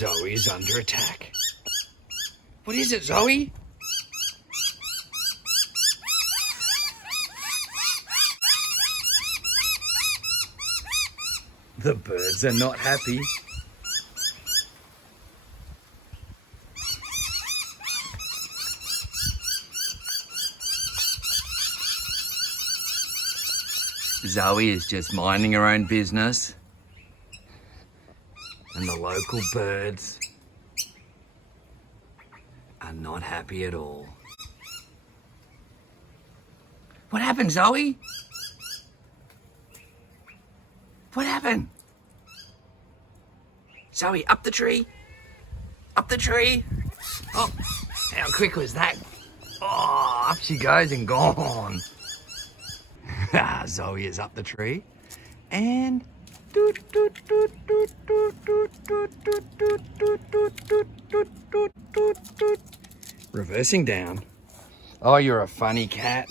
Zoe is under attack. What is it, Zoe? The birds are not happy. Zoe is just minding her own business. And the local birds are not happy at all. What happened, Zoe? What happened? Zoe, up the tree. Up the tree. Oh, how quick was that? Oh, up she goes and gone. Zoe is up the tree. And reversing down. Oh, you're a funny cat.